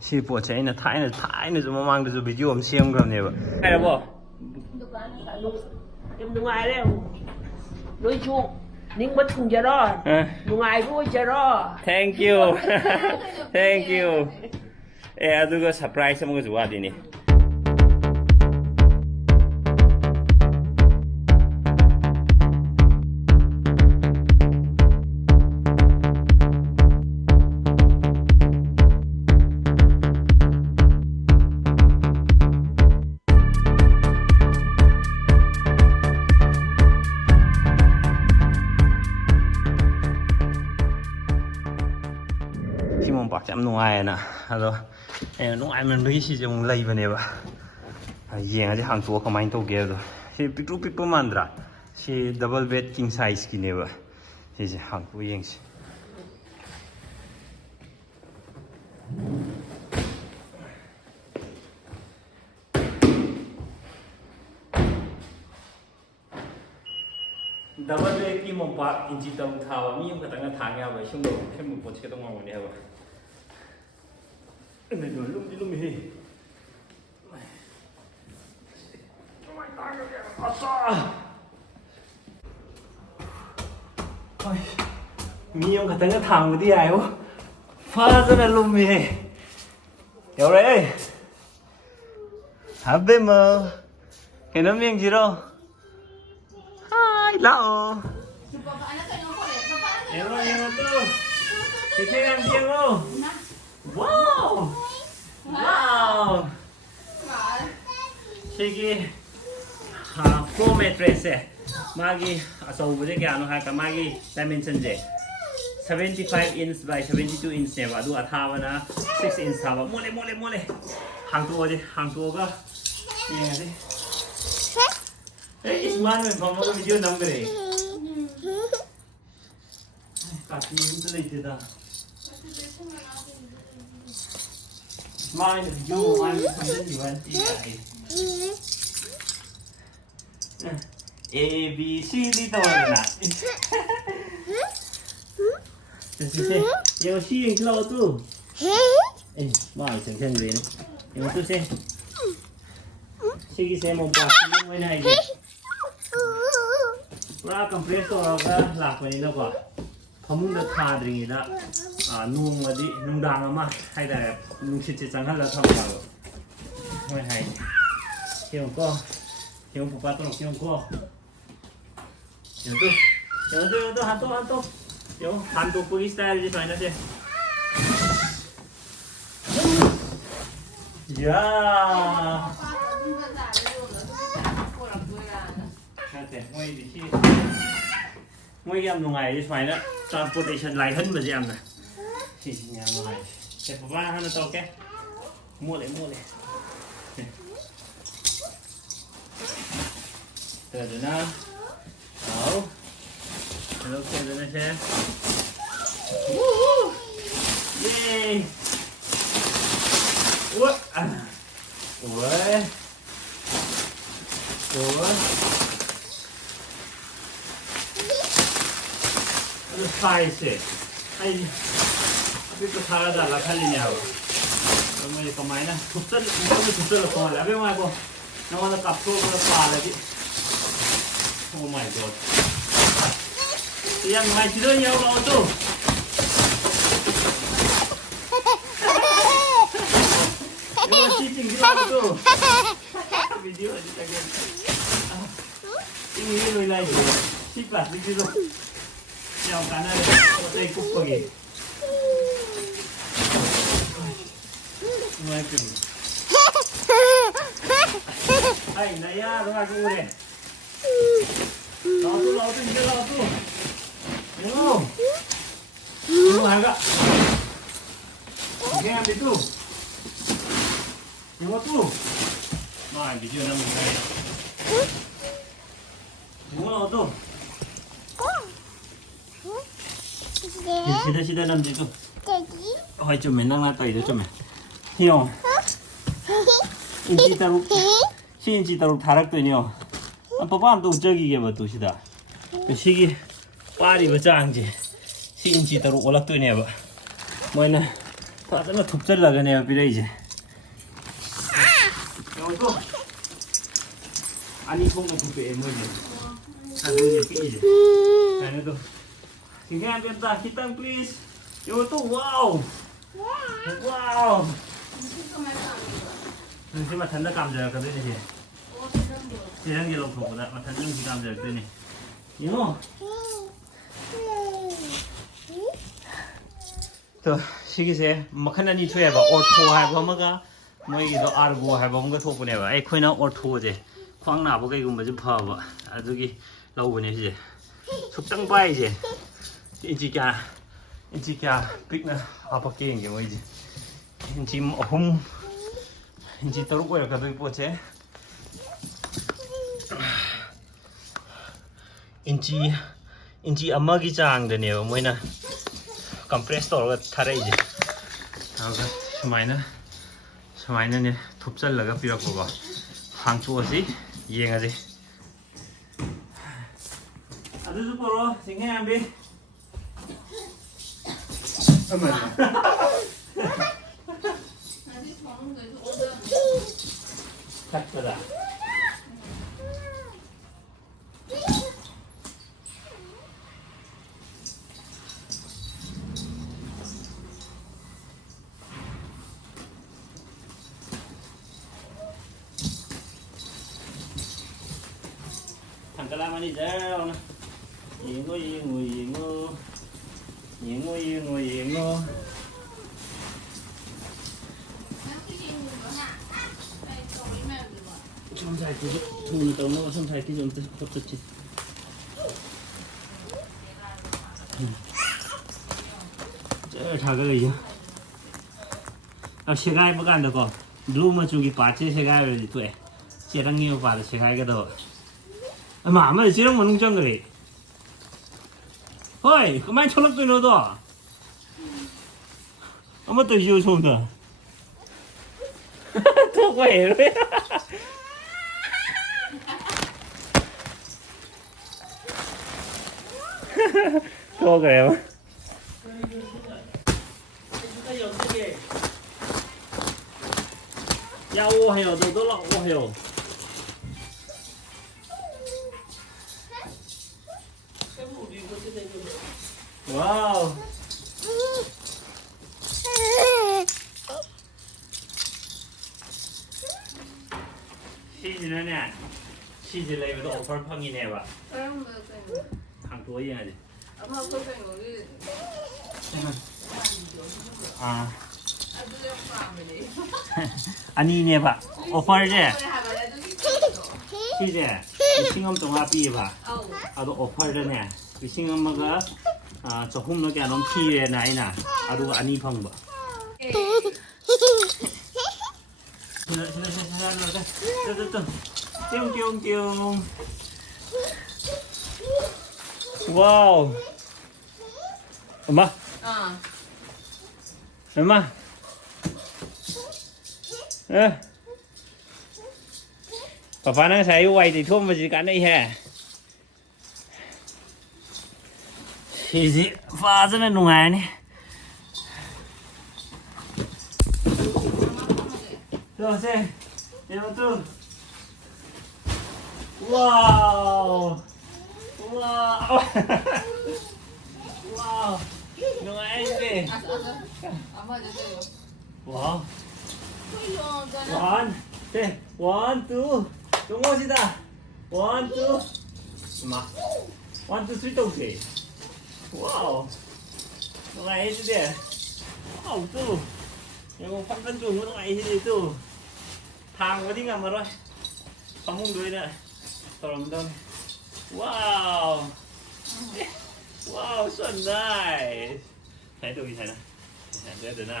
ꯁꯤ ꯄꯣꯠꯁꯦ ꯑꯩꯅ ꯊꯥꯏꯅꯁꯨ ꯃꯃꯥꯡꯗꯁꯨ ꯚꯤꯗꯤꯑꯣ ꯑꯃ ꯁꯦꯝꯈ꯭ꯔꯕꯅꯦꯕ ꯍꯥꯏꯔꯕꯣ ꯌꯥꯝ ꯅꯨꯡꯉꯥꯏꯔꯦ ꯅꯣꯏꯁꯨ ꯅꯤꯡꯕ ꯊꯨꯡꯖꯔꯣ ꯅꯨꯡꯉꯥꯏꯕ ꯑꯣꯏꯖꯔꯣ ꯊꯦꯡꯛ ꯌꯨ ꯊꯦꯡꯛ ꯌꯨ ꯑꯦ ꯑꯗꯨꯒ ꯁꯔꯄ꯭ꯔꯥꯏꯖ ꯑꯃꯒꯁꯨ ꯋꯥꯠꯂꯤꯅꯦ ꯁꯤ ꯃꯣꯝꯄꯥꯛꯁꯦ ꯌꯥꯝ ꯅꯨꯡꯉꯥꯏꯌꯦꯅ ꯑꯗꯣ ꯑꯩꯅ ꯅꯨꯡꯉꯥꯏꯃꯟꯕꯒꯤ ꯁꯤꯁꯦ ꯑꯃꯨꯛ ꯂꯩꯕꯅꯦꯕ ꯌꯦꯡꯉꯁꯤ ꯍꯥꯡꯇꯣꯛꯑ ꯀꯃꯥꯏꯅ ꯇꯧꯒꯦ ꯍꯥꯏꯕꯗꯣ ꯁꯤ ꯄꯤꯛꯇ꯭ꯔꯨ ꯄꯤꯛꯄ ꯃꯥꯟꯗ꯭ꯔꯥ ꯁꯤ ꯗꯕꯜ ꯕꯦꯗ ꯀꯤꯡ ꯁꯥꯏꯖꯀꯤꯅꯦꯕ ꯁꯤꯁꯦ ꯍꯥꯡꯇꯣꯛꯑ ꯌꯦꯡꯁꯤ ꯗꯕꯜ ꯕꯦꯗꯀꯤ ꯃꯣꯝꯄꯥꯛ ꯏꯟꯆꯤ 3 ꯊꯥꯕ ꯃꯤ ꯑꯃꯈꯛꯇꯪꯅ ꯊꯥꯡ ꯌꯥꯕ ꯁꯨꯝꯕ ꯄꯣꯠꯁꯦ ꯈꯤꯇꯪ ꯉꯝꯒꯅꯤ ꯍꯥꯏꯕ ꯂꯨꯝꯗꯤ ꯂꯨꯝꯃꯤꯍꯦ ꯃꯤ ꯑꯃꯈꯛꯇꯪꯅ ꯊꯥꯡꯕꯗꯤ ꯌꯥꯏꯕꯣ ꯐꯖꯅ ꯂꯨꯝꯃꯤꯍꯦ ꯌꯧꯔꯛꯑꯦ ꯑꯕꯦꯝꯃ ꯀꯩꯅꯣꯝ ꯌꯦꯡꯁꯤꯔꯣ ꯍꯥꯏ ꯂꯥꯛꯑꯣ ꯌꯦꯡꯉꯣ ꯌꯦꯡꯉꯣ ꯇꯨ ꯁꯤꯈꯩ ꯌꯥꯝ ꯌꯦꯡꯉꯣ 와우! 와우! 시기 floor mattress 마기 아서우브제 그야노 하까 마기 dimension제 75 inch by 72 inch 네바 아두 아타바나 6 inch 타바 몰래 항토가 예가지 에이 이스만은 방금 비디오 남그래 같이 힘들어 있다 Mine is you, I'm from the UNC. A, B, C, D, đâu rồi nè. Yêu C hình lâu tu. Ê, mày chẳng thân gì nữa. Yêu tu xem. Sige xem một bọc cái này gì. Ra compressor ra lạc vào đây đâu quả. ꯐꯃꯨꯡꯗ ꯊꯥꯗ꯭ꯔꯤꯉꯩꯗ ꯅꯣꯡꯃꯗꯤ ꯅꯨꯡꯗꯥꯡ ꯑꯃ ꯍꯥꯏꯇꯥꯔꯦ ꯅꯨꯡꯁꯤꯠꯁꯦ ꯆꯪꯍꯜꯂꯒ ꯊꯝꯕ ꯃꯣꯏ ꯍꯥꯏ ꯌꯦꯡꯉꯨꯀꯣ ꯌꯦꯡꯉꯨ ꯄꯨꯄꯥ ꯇꯧꯔꯛ ꯌꯦꯡꯉꯨꯀꯣ ꯌꯦꯡꯉꯨ ꯍꯥꯟꯇꯣꯛ ꯌꯦꯡꯉꯨ ꯍꯥꯟꯇꯣꯛꯄꯒꯤ ꯁ꯭ꯇꯥꯏꯜꯁꯦ ꯁꯨꯃꯥꯏꯅ ꯁꯦ ꯌꯥ ꯅꯠꯇꯦ ꯃꯣꯏꯗꯤ ꯁꯤ ꯃꯣꯏꯒꯤ ꯌꯥꯝ ꯅꯨꯡꯉꯥꯏꯔꯦ ꯁꯨꯃꯥꯏꯅ ꯇ꯭ꯔꯥꯟꯁꯄꯣꯔꯇꯦꯁꯟ ꯂꯥꯏꯍꯟꯕꯁꯦ ꯌꯥꯝꯅ ꯁꯤꯁꯤꯅ ꯌꯥꯝ ꯅꯨꯡꯉꯥꯏꯔꯦ ꯁꯦ ꯄꯄꯥ ꯍꯥꯟꯅ ꯇꯧꯔꯛꯀꯦ ꯃꯣꯠꯂꯦ ꯇꯧꯗꯨꯅ ꯑꯥꯎ ꯇꯧꯗꯨꯅ ꯁꯦ ꯌꯦ 사이즈 아니 이거 사라다 라칼리냐고 그러면 이거 마이나 좁쌀로 통할 라베 말고 나와나 깝소로 빠라지 오 마이 갓 yang mai 지르냐고 나와도 이거 시팅이라고 비디오 어디 타게 이거 라이브 시파 비디오 Yang kanan saya ikut pergi. Macam. Hai, Naya, rumah aku ni. Laut tu, kita laut tu. Tengok. Tengok harga. Okey, ambil tu. Tengok tu. Mai, video dah mulai. Tengok laut tu. 시다 남지도 어이 좀 맨날 났다 이제 좀 형 인지 따로 시인지 따로 다락더니요 아빠가 또 저기게 뭐 도시다 시기 빠리 버장지 시인지 따로 올랐더니 봐 뭐는 fazla toplarlargane요 비레이제. 이것도 아니 보면 두배 뭐지? 아주 예쁘지. 아니도 그냥 뺐다 기타 please. 이것도 와우. 와우. 지금 단다 감자거든 이제. 이런 게 놓고보다 단다 감자거든. 이거. 또 시기세 막하나니 투에 봐 오토 하고 뭐가 뭐이기도 알고 하고 뭔가 토분해 봐. 에 코이나 오토제 광 나보게 이거 뭐지 봐봐. 아저기 나오네 이제 속당 봐 이제 인지가 빅나 아빠께 이게 뭐지 인지 홈 인지 떨고 가도 보체 인지 아마기 장되네요 뭐이나 컴프레스 떨어가 타래이지 아가 수마이는 톱잘라가 비라고가 항주어지 이행하지 아주 좋고로 생해한비 엄마 작다 잠깐만이 잘 잉어 좀 잘 끼죠. 돈이 떠나고 좀 잘 끼죠. 어떻지? 저 작아요. 아 시간이 뭐 간다 거. 루마 쪽이 빠지 시간을 돼. 제랑이요 봐도 시간이 더. 아마 지랑 뭐 농장 그래. 어이, 그만 철학도 넣어도. 아마 또 이거 좋은다. 또 뭐해? 또 그래요. 야, 오해요. 너도 라 오해요. 와우. 시즈는 시즈 레이브도 오퍼 펑이네 봐. 한국어 해야지. 아. 아니 네 봐. 오퍼제. 시제. 신금 동아 비 봐. 아도 오퍼르네. 신금 뭐가 조금 넘게 안 피해 나이나. 아도 아니 펑 봐. 띵띵띵 와우 엄마 엄마 papa는 xài quay thì thua mà gì cả đây hè thì gì pha rất là ngoài này rồi xem em tư wow wow wow ngoài đi wow one two đúng không chị ta one two mà one two three đâu kì wow ngoài đi đi wow two 이거 판단 좀 이거 아이들이 또 당 어디가 말아 방문도에다 사람들 와우 와우 so nice thấy tôi thấy nè thấy được nè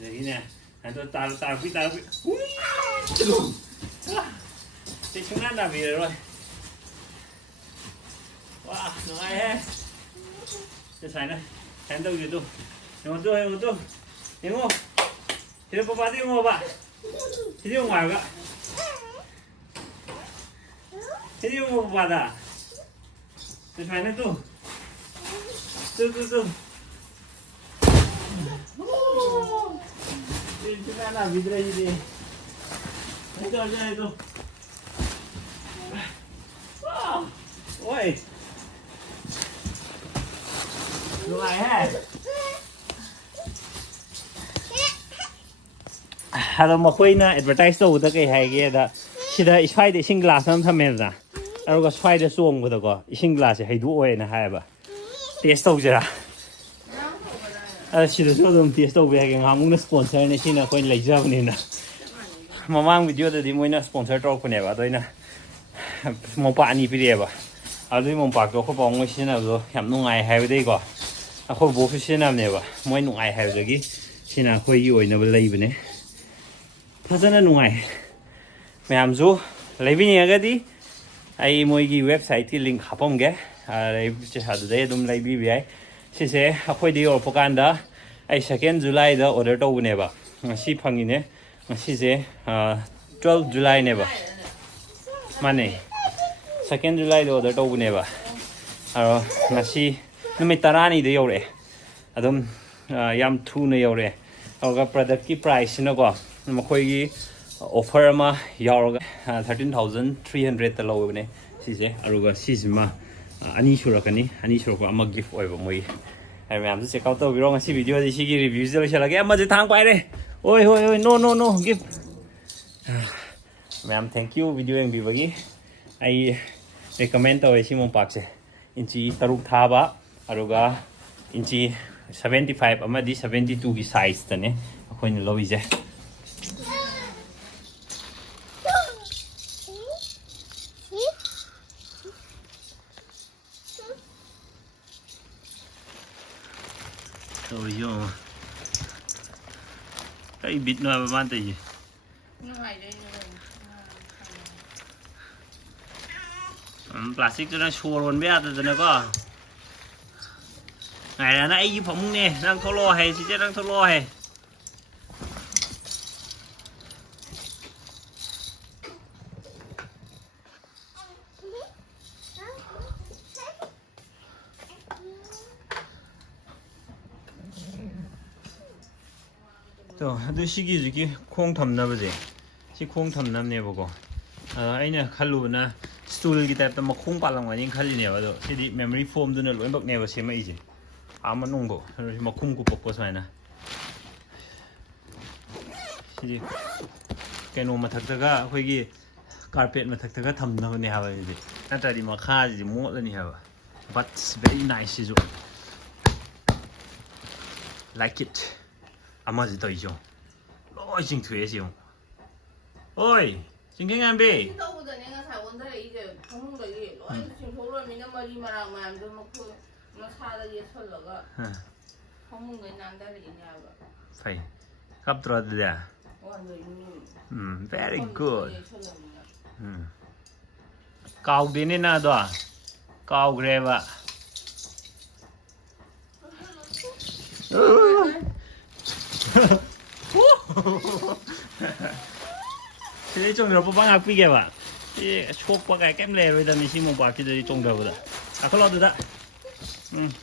thấy nè thấy tôi tao quý thì chúng ăn là vì rồi wow nó ai hết cái thấy này thấy đâu gì tôi 이거 또 이거 이거 봐봐 이거 봐봐 이거 말가 이거 봐봐 저 전에 또 Gimana vidra ini? Itu. Wow. Oi. Luai ha. Hello makoina advertise to uda kai hai ge da sida iswai de sing glass am thamel da aruga swai de song buda ko ising glass hai du oi na hai ba taste to jara sida so dum taste to be ha ge ngamung na sponsor ne sina koi lai jab ni na mamang video da di moina sponsor to ko ne ba doina mo pa ni pi de ba adu mo pa ko ko ba ngoi sina do yam nu ngai hai ba de ko a ko bo fi sina ne ba moi nu ngai hai ba gi sina koi yi oi na ba lai ba ne fazana nungai mayamzu leibini agadi ai moigi website ti link hapomge ai hadu de dum leibi bi ai sise akhoi de or pokando ai 2nd July da order to ne ba ngasi phangi ne ngasi je 12 July ne ba mane 2nd July da order to ne ba aro ngasi numit tarani de yore adum yam thu ne yore aruga product ki price na ko makhoi offer ama yauraga 13,300 ta law ne sise aruga sisma ani surakani ani surako ama gift oiba moi ai myam check out to biro ngasi video di sigi review jelo shalage ama je thang pai re oi no gift myam thank you video eng bibagi ai recommend to simon park se inchi taruk thaba aruga inchi 75 ama di 72 gi size ta ne akhoi ni lowi je yo cái bịt nó ban tay gì plastic cho nó xua luôn biết rồi nó có ngày là nãy gì phóng nè đang thô lo hay chỉ đang thô lo hay 또 하도 시기 주기 콩 담나 보지. 시 콩 담나네 보고. 아이나 칼루나 스툴 기 타입 뭐 콩발랑 많이 칼리네 봐도. 시디 메모리 폼 두는 로인박 네버 세마 이제. 아마 농고. 뭐 콩고 뽑고 사이나. 시디 cái mà thật ra cái carpet mà thật ra thầm nó này hả vậy gì nó tại đi mà kha gì mua lên hả but very nice is like it 아마 gì tới chưa ôi chính thuế gì không ôi chính cái ngàn bê phải cấp rồi đấy à very good cao đến nên nào đó cao ghê vậy thế trong đó bác học cái vậy thì chốt qua cái kem lè rồi mình xin một quả cái gì trong đầu rồi à có lo được đó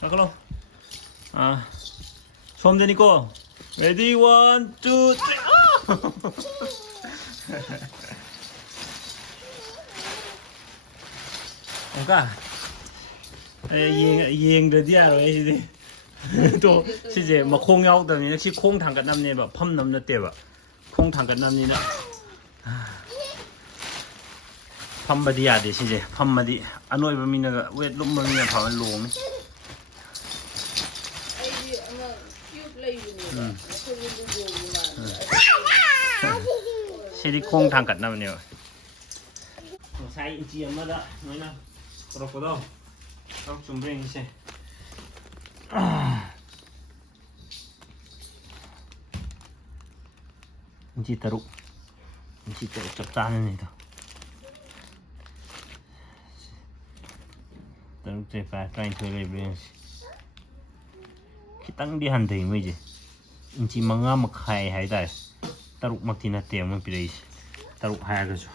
à có lo à xong rồi Nico ready 1 2 3 không cả yên được đi rồi gì 또 이제 막 콩야오더니 역시 콩 담갔남네 봐 펌 넘는 때 봐 콩 담갔남니나 펌바디야 돼 이제 펌바디 안 오이버 미나가 왜 룸버 미나 파면 롱 시리 콩 담갔남네요 사이 인지 엄마다 뭐나 그렇고도 좀 준비해 이제 인치 따로 인치 따로 적다는 애다 따로 제발 trying to reverse kitang di handay mo je inchi mga makhai hay dai taruk maktina te mo pirais taruk hay agaso